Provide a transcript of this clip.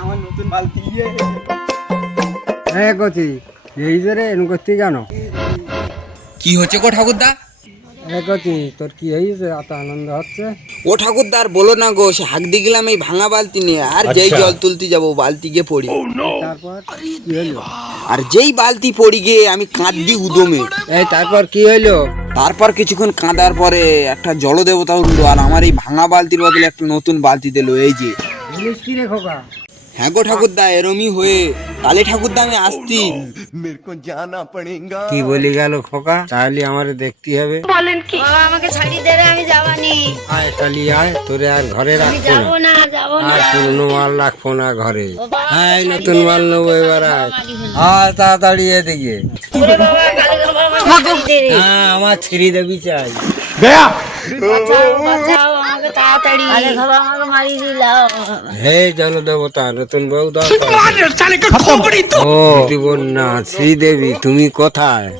আমার নতুন বালতি হ্যাঁ কচি এই যে রে এরকম করতে কেন? কি হচ্ছে গো ঠাকুরদা? হ্যাঁ কচি তোর কি হয়েছে এত আনন্দ হচ্ছে? ও ঠাকুরদা আর বলো না গো, সে হাঁক দিয়ে গেলাম এই ভাঙা বালতি নিয়ে, আর যেই জল তুলতে যাবো বালতি গিয়ে পড়ি। তারপর কি হলো? আর যেই বালতি পড়ি গিয়ে আমি কাঁদি উদমে। এই তারপর কি হলো? তারপর কিছুক্ষণ কাঁদার পরে একটা জলদেবতা উঠলো, আর আমার এই ভাঙা বালতির বদলে একটা নতুন বালতি দিল। এই যে জিনিস কি রে খোকা? হ্যাঁ গো ঠাকুরদা, এরমই হয়ে কালে ঠাকুরদা আমি আসতি। কি বলি গেল খোকা? তাহলে আমার দেখতে হবে। বলেন কি? বাবা আমাকে ছাড়িয়ে দেবে, আমি যাবানি। আয় শালি আয়, তোরে আর ঘরে আমি রাখবো যাবো না, না, যাবো না। আর পুরনো মাল রাখবো না ঘরে। বাবা, আয় নতুন মাল নেবো এবার আয়। আয় তাড়াতাড়ি এদিকে। ওরে বাবা, কালে বাবা আমাকে ছাড়িয়ে দে রে। হ্যাঁ আমার ছিঁড়ি দেবি চাই। বাঁচাও, বাঁচাও আমাকে তাড়াতাড়ি। আরে বাবা আমাকে মারিয়ে দিলাম। হে জলদেবতা, নতুন বউ দরকার। ও জীবন না শ্রীদেবী, তুমি কোথায়?